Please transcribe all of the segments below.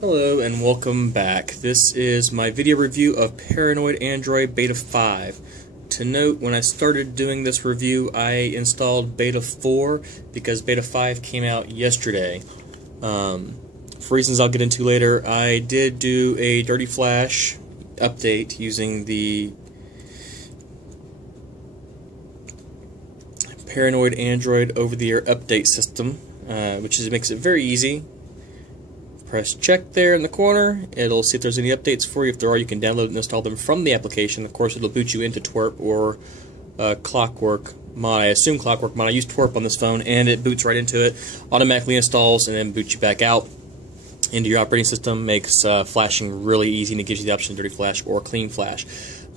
Hello and welcome back. This is my video review of Paranoid Android Beta 5. To note, when I started doing this review, I installed Beta 4 because Beta 5 came out yesterday. For reasons I'll get into later, I did do a Dirty Flash update using the Paranoid Android over-the-air update system, which makes it very easy. Press check there in the corner. It'll see if there's any updates for you. If there are, you can download and install them from the application. Of course, it'll boot you into TWRP or Clockwork Mod. I assume Clockwork Mod. I use TWRP on this phone, and it boots right into it, automatically installs, and then boots you back out into your operating system. Makes flashing really easy, and it gives you the option of Dirty Flash or Clean Flash.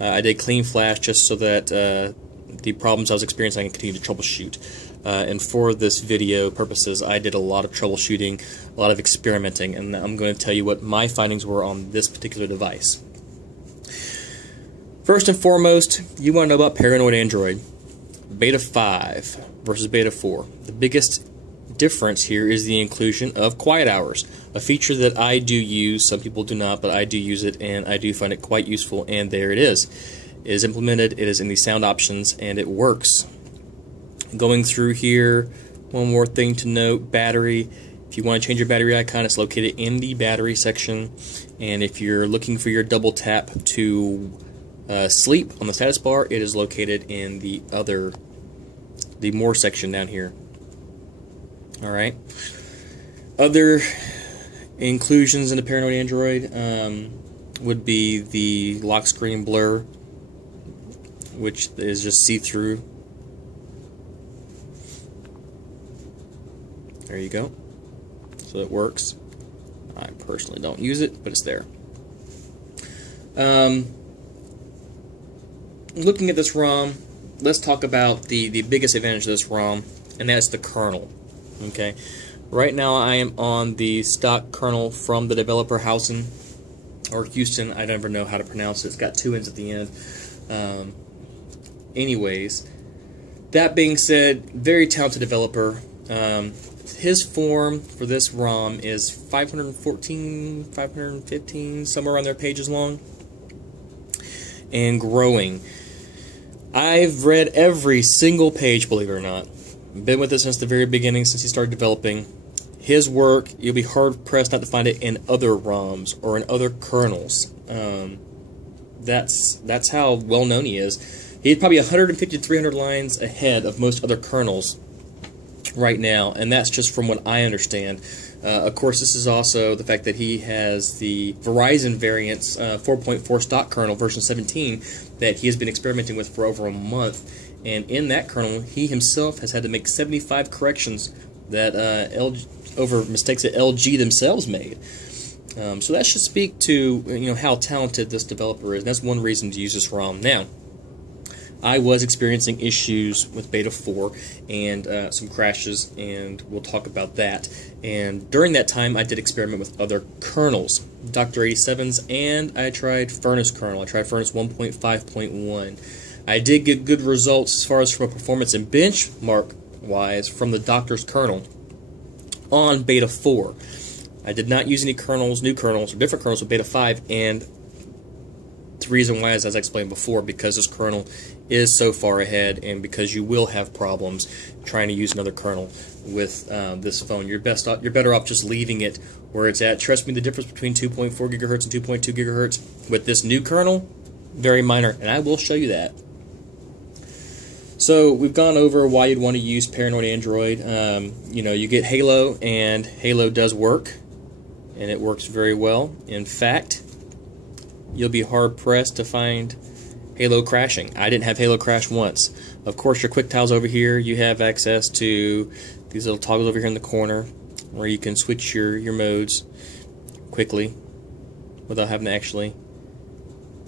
I did Clean Flash just so that the problems I was experiencing I can continue to troubleshoot. And for this video purposes, I did a lot of troubleshooting, a lot of experimenting, and I'm going to tell you what my findings were on this particular device. First and foremost, you want to know about Paranoid Android. Beta 5 versus Beta 4. The biggest difference here is the inclusion of quiet hours, a feature that I do use. Some people do not, but I do use it, and I do find it quite useful, and there it is. It is implemented, it is in the sound options, and it works. Going through here, one more thing to note, battery. If you want to change your battery icon, it's located in the battery section. And if you're looking for your double tap to sleep on the status bar, it is located in the more section down here. Alright. Other inclusions in the Paranoid Android would be the lock screen blur, which is just see-through. There you go. So it works. I personally don't use it, but it's there. Looking at this ROM, let's talk about the biggest advantage of this ROM, and that's the kernel. Okay. Right now I am on the stock kernel from the developer Houston, or Houston, I never know how to pronounce it. It's got two N's at the end. Anyways, that being said, very talented developer. His form for this ROM is 514, 515, somewhere around there pages long, and growing. I've read every single page, believe it or not. Been with it since the very beginning, since he started developing. His work, you'll be hard-pressed not to find it in other ROMs or in other kernels. That's how well-known he is. He's probably 150 to 300 lines ahead of most other kernels right now, and that's just from what I understand. Of course, this is also the fact that he has the Verizon Variant's 4.4 stock kernel, version 17, that he has been experimenting with for over a month. And in that kernel, he himself has had to make 75 corrections that over mistakes that LG themselves made. So that should speak to how talented this developer is. And that's one reason to use this ROM. Now, I was experiencing issues with Beta 4 and some crashes, and we'll talk about that. And during that time, I did experiment with other kernels, Dr. 87s, and I tried Furnace kernel. I tried Furnace 1.5.1. I did get good results as far as from a performance and benchmark-wise from the Doctor's kernel on Beta 4. I did not use any kernels, new kernels, or different kernels with Beta 5, and the reason why is, as I explained before, because this kernel is so far ahead, and because you will have problems trying to use another kernel with this phone. You're better off just leaving it where it's at. Trust me, the difference between 2.4 gigahertz and 2.2 gigahertz with this new kernel, very minor, and I will show you that. So we've gone over why you'd want to use Paranoid Android. You get Halo, and Halo does work, and it works very well. In fact, you'll be hard-pressed to find Halo crashing. I didn't have Halo crash once. Of course, your quick tiles over here, you have access to these little toggles over here in the corner where you can switch your modes quickly without having to actually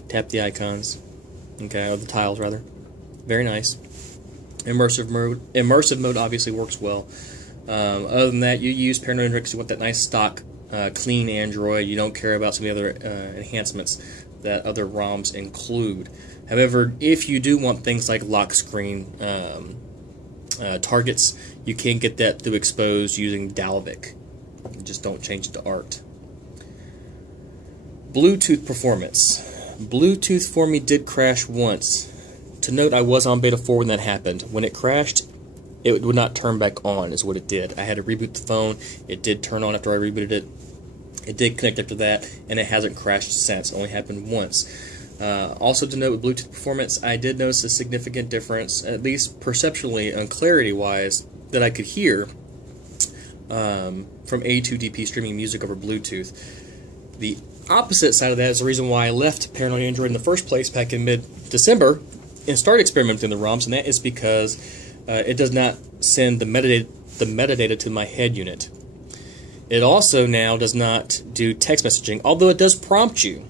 tap the icons. Okay, or the tiles, rather. Very nice. Immersive mode obviously works well. Other than that, you use Paranoid Android because you want that nice stock clean Android. You don't care about some of the other enhancements that other ROMs include. However, if you do want things like lock screen targets, you can get that through Expose using Dalvik. Just don't change it to Art. Bluetooth performance. Bluetooth for me did crash once. To note, I was on Beta 4 when that happened. When it crashed, it would not turn back on, is what it did. I had to reboot the phone. It did turn on after I rebooted it. It did connect after that, and it hasn't crashed since. It only happened once. Also to note with Bluetooth performance, I did notice a significant difference, at least perceptually and clarity-wise, that I could hear from A2DP streaming music over Bluetooth. The opposite side of that is the reason why I left Paranoid Android in the first place back in mid-December and started experimenting with the ROMs, and that is because it does not send the metadata to my head unit. It also now does not do text messaging, although it does prompt you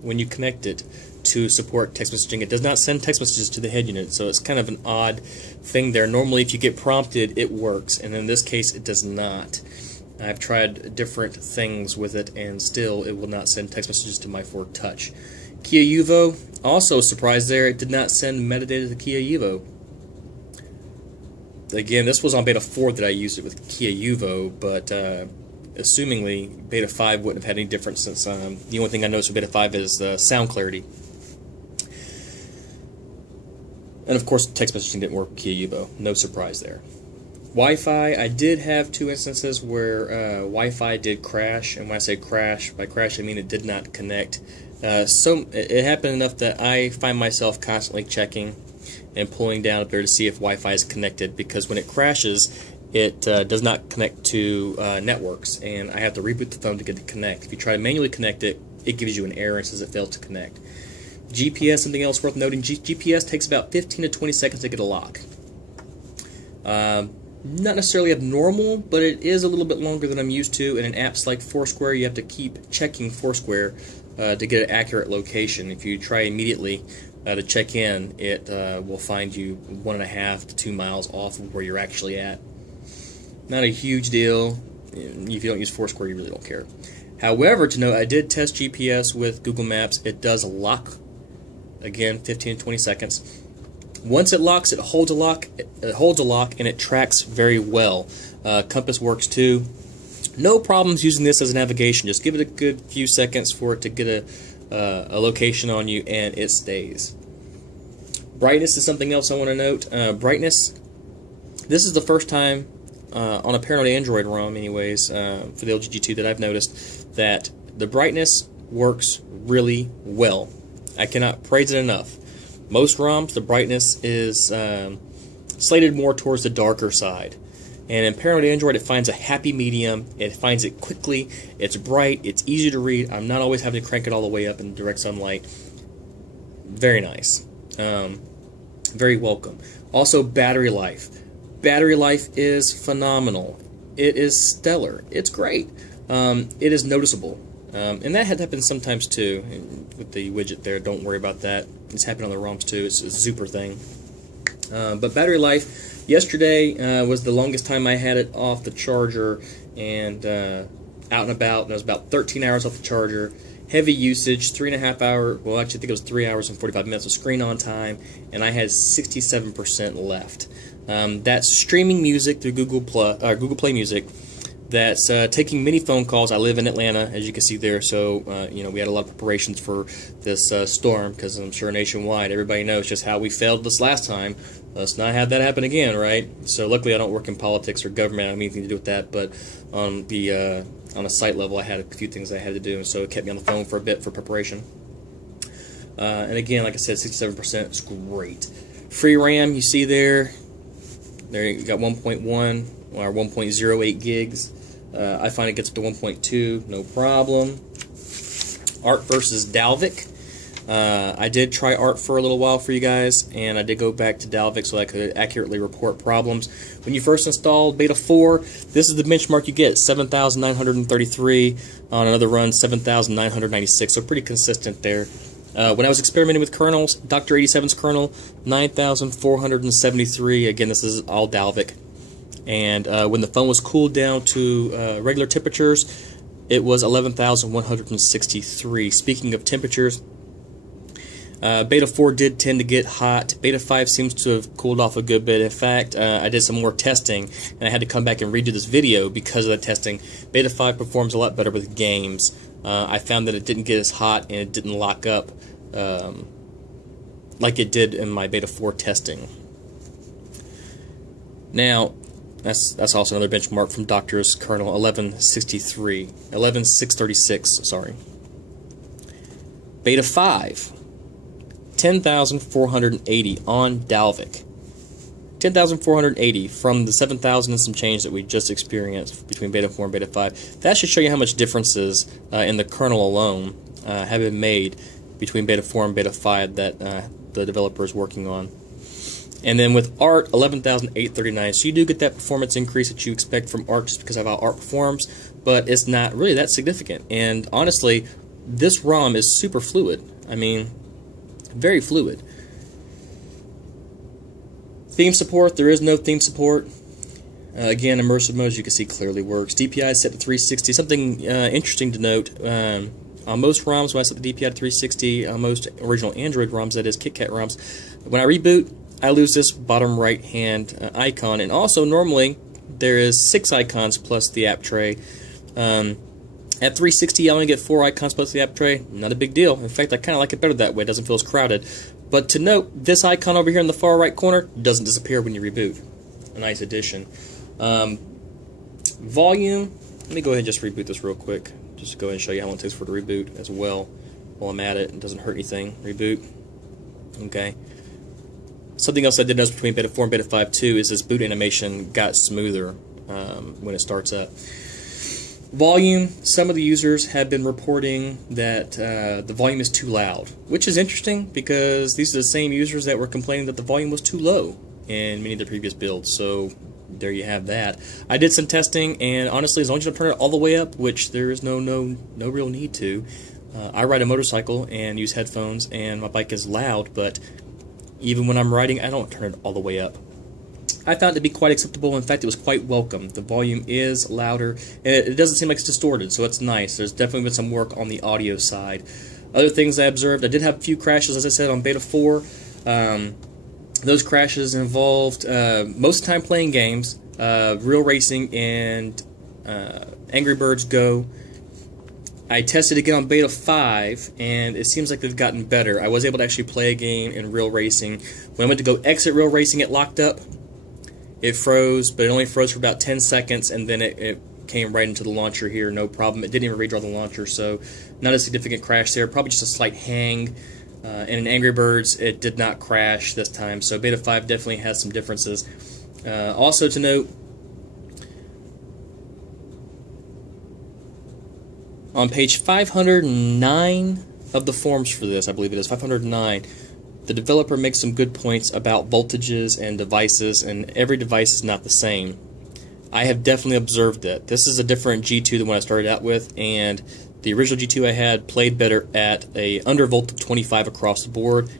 when you connect it to support text messaging. It does not send text messages to the head unit, so it's kind of an odd thing there. Normally, if you get prompted, it works, and in this case, it does not. I've tried different things with it, and still, it will not send text messages to my Ford Touch. Kia Uvo, also a surprise there. It did not send metadata to Kia Uvo. Again, this was on Beta 4 that I used it with Kia Uvo, but assumingly Beta 5 wouldn't have had any difference, since the only thing I noticed with Beta 5 is sound clarity. And of course, text messaging didn't work with Kia Uvo. No surprise there. Wi-Fi, I did have two instances where Wi-Fi did crash, and when I say crash, by crash I mean it did not connect. So it happened enough that I find myself constantly checking and pulling down up there to see if Wi-Fi is connected, because when it crashes, it does not connect to networks, and I have to reboot the phone to get it to connect. If you try to manually connect it, it gives you an error and says it failed to connect. GPS, something else worth noting, GPS takes about 15 to 20 seconds to get a lock. Not necessarily abnormal, but it is a little bit longer than I'm used to, and in apps like Foursquare, you have to keep checking Foursquare to get an accurate location. If you try immediately to check in, it will find you 1.5 to 2 miles off of where you're actually at. Not a huge deal. If you don't use Foursquare, you really don't care. However, to note, I did test GPS with Google Maps. It does lock, again, 15 to 20 seconds. Once it locks, it holds a lock. It holds a lock, and it tracks very well. Compass works too. No problems using this as a navigation. Just give it a good few seconds for it to get a location on you, and it stays. Brightness is something else I want to note. Brightness. This is the first time on a Paranoid Android ROM, anyways, for the LG G2 that I've noticed that the brightness works really well. I cannot praise it enough. Most ROMs, the brightness is slated more towards the darker side. And in Paranoid Android, it finds a happy medium. It finds it quickly. It's bright. It's easy to read. I'm not always having to crank it all the way up in direct sunlight. Very nice. Very welcome. Also, battery life. Battery life is phenomenal. It is stellar. It's great. It is noticeable. And that had happened sometimes too with the widget there. Don't worry about that. It's happened on the ROMs too. It's a super thing. But battery life, yesterday was the longest time I had it off the charger and out and about. And it was about 13 hours off the charger. Heavy usage, 3.5 hours. Well, actually, I think it was 3 hours and 45 minutes of screen on time, and I had 67% left. That's streaming music through Google Play Music. That's taking many phone calls. I live in Atlanta, as you can see there, so you know, we had a lot of preparations for this storm, because I'm sure nationwide everybody knows just how we failed this last time. Let's not have that happen again, right? So luckily I don't work in politics or government. I don't have anything to do with that, but on a site level I had a few things I had to do, and so it kept me on the phone for a bit for preparation. And again, like I said, 67% is great. Free RAM, you see there you got 1.1 or 1.08 gigs. I find it gets up to 1.2, no problem. Art versus Dalvik. I did try Art for a little while for you guys, and I did go back to Dalvik so I could accurately report problems. When you first install Beta 4, this is the benchmark you get, 7,933. On another run, 7,996, so pretty consistent there. When I was experimenting with kernels, Dr. 87's kernel, 9,473. Again, this is all Dalvik. And when the phone was cooled down to regular temperatures, it was 11,163. Speaking of temperatures, Beta 4 did tend to get hot. Beta 5 seems to have cooled off a good bit. In fact, I did some more testing, and I had to come back and redo this video because of that testing. Beta 5 performs a lot better with games. I found that it didn't get as hot and it didn't lock up like it did in my Beta 4 testing. Now, that's also another benchmark from Doctor's kernel 11636. Sorry. Beta 5, 10,480 on Dalvik. 10,480 from the 7,000 and some change that we just experienced between Beta 4 and Beta 5. That should show you how much differences in the kernel alone have been made between Beta 4 and Beta 5 that the developer is working on. And then with ART, 11,839. So you do get that performance increase that you expect from ART just because of how ART performs, but it's not really that significant. And honestly, this ROM is super fluid. I mean, very fluid. Theme support, there is no theme support. Again, immersive mode, as you can see, clearly works. DPI is set to 360. Something interesting to note, on most ROMs, when I set the DPI to 360, on most original Android ROMs, that is KitKat ROMs, when I reboot, I lose this bottom right-hand icon. And also, normally, there is 6 icons plus the app tray. At 360, I only get 4 icons plus the app tray. Not a big deal. In fact, I kind of like it better that way. It doesn't feel as crowded. But to note, this icon over here in the far right corner doesn't disappear when you reboot. A nice addition. Volume. Let me go ahead and just reboot this real quick. Just go ahead and show you how long it takes for it to reboot as well. While I'm at it, it doesn't hurt anything. Reboot. Okay. Something else I did notice between Beta 4 and Beta 5 too is this boot animation got smoother when it starts up. Volume, some of the users have been reporting that the volume is too loud, which is interesting because these are the same users that were complaining that the volume was too low in many of the previous builds. So there you have that. I did some testing, and honestly, as long as you don't turn it all the way up, which there is no real need to, I ride a motorcycle and use headphones, and my bike is loud, but even when I'm riding, I don't turn it all the way up. I found it to be quite acceptable. In fact, it was quite welcome. The volume is louder, and it doesn't seem like it's distorted, so it's nice. There's definitely been some work on the audio side. Other things I observed, I did have a few crashes, as I said, on Beta 4. Those crashes involved most of the time playing games, Real Racing and Angry Birds Go. I tested again on Beta 5, and it seems like they've gotten better. I was able to actually play a game in Real Racing. When I went to go exit Real Racing, it locked up. It froze, but it only froze for about 10 seconds, and then it came right into the launcher here, no problem. It didn't even redraw the launcher, so not a significant crash there. Probably just a slight hang. And in Angry Birds, it did not crash this time, so Beta 5 definitely has some differences. Also to note, on page 509 of the forums for this, I believe it is, 509, the developer makes some good points about voltages and devices, and every device is not the same. I have definitely observed that. This is a different G2 than what I started out with, and the original G2 I had played better at a undervolt of 25 across the board.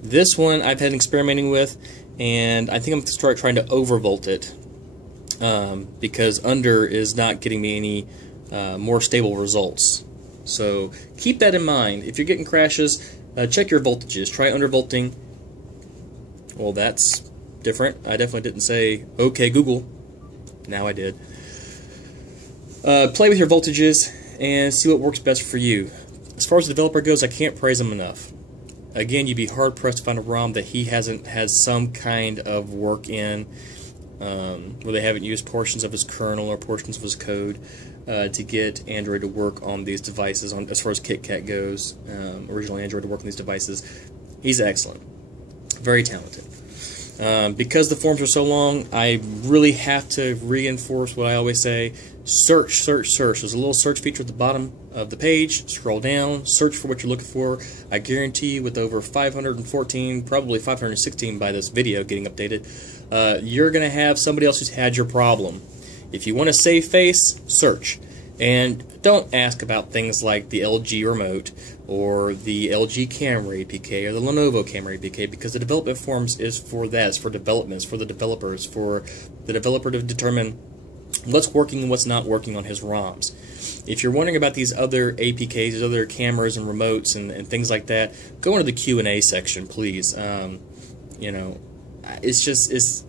This one I've been experimenting with, and I think I'm going to start trying to overvolt it because under is not getting me any more stable results. So keep that in mind. If you're getting crashes, check your voltages. Try undervolting. Well, that's different. I definitely didn't say, okay, Google. Now I did. Play with your voltages and see what works best for you. As far as the developer goes, I can't praise him enough. Again, you'd be hard-pressed to find a ROM that he hasn't had some kind of work in, where they haven't used portions of his kernel or portions of his code to get Android to work on these devices. As far as KitKat goes, original Android to work on these devices, he's excellent, very talented. Because the forums are so long, I really have to reinforce what I always say: search, search, search. There's a little search feature at the bottom of the page. Scroll down, search for what you're looking for. I guarantee with over 514, probably 516 by this video getting updated, you're going to have somebody else who's had your problem. If you want to save face, search. And don't ask about things like the LG remote or the LG camera APK or the Lenovo camera APK, because the development forums is for that. It's for development. It's for the developers, for the developer to determine what's working and what's not working on his ROMs. If you're wondering about these other APKs, these other cameras and remotes and things like that, go into the Q&A section, please. You know, it's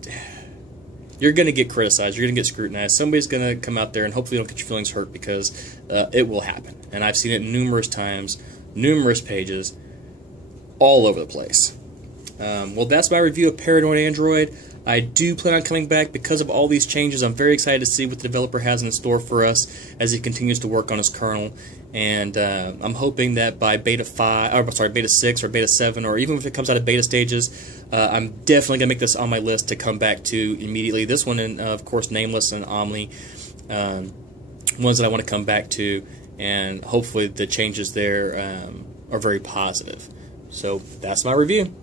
you're going to get criticized. You're going to get scrutinized. Somebody's going to come out there and hopefully don't get your feelings hurt, because it will happen. And I've seen it numerous times, numerous pages, all over the place. Well, that's my review of Paranoid Android. I do plan on coming back because of all these changes. I'm very excited to see what the developer has in store for us as he continues to work on his kernel. And I'm hoping that by Beta 6 or Beta 7, or even if it comes out of beta stages, I'm definitely going to make this on my list to come back to immediately. This one, and of course, Nameless and Omni, ones that I want to come back to, and hopefully the changes there are very positive. So that's my review.